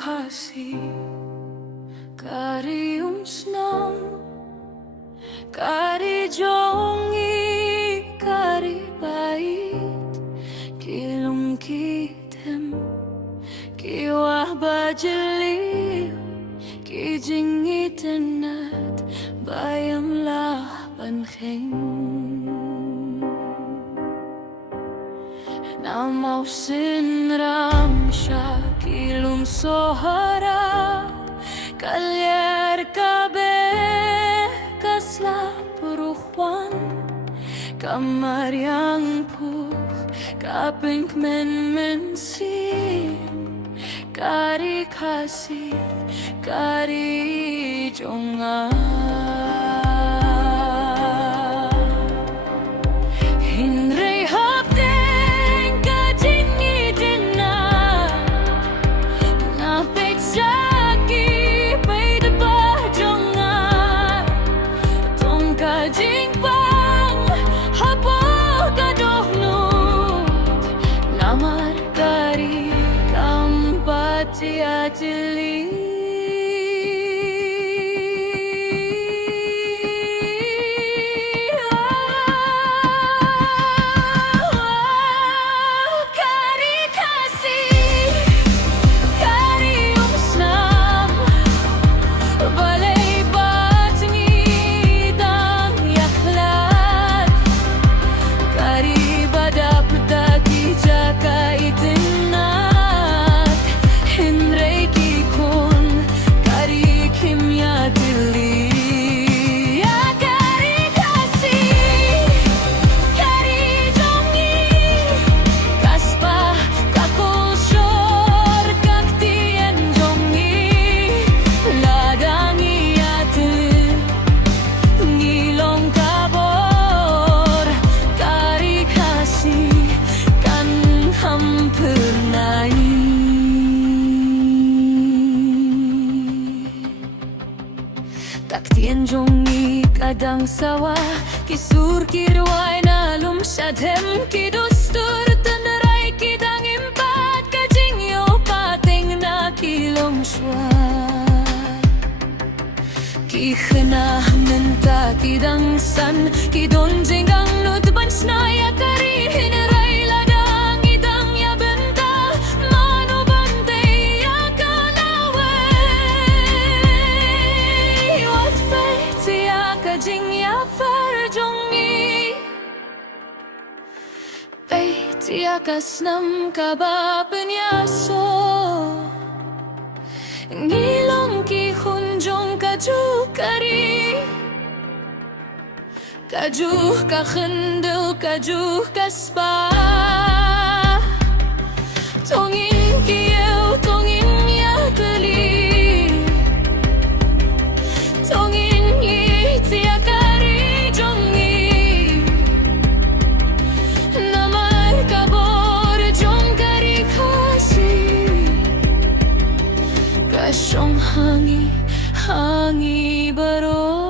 kasih, kari senang, kari jongi, kari bait, kilum kitem, kiwah bajeli, kijingi tenat, bayamlah bankheng. Namau sinram sya kilum sohara, kalyer kabe kasla peruhwan, kamar yang puh kapink men mensim, kari kasih, kari jonga. Tak tien jongi kadang sawa, kisur kirwai na lumsyadhem kidustur, tenerai kidang impat kajing yo pateng na kilong shwa. Kihenah menta kidang san, kidon jenggang nut bansna ya kari hinerai ladang idang ya benta, manu bante ya kanawe. Wat beit ya kajing ya farjongi, beit ya kasnam kabapen ya so, ngilong ki hunjong kaju kari, kajuh ka khendel, kajuh ka spa, tongin kieu, tongin ya keli, tongin yi tia kari jongi, namar kabor jong kari kasih, kasyong hangi, hangi baro.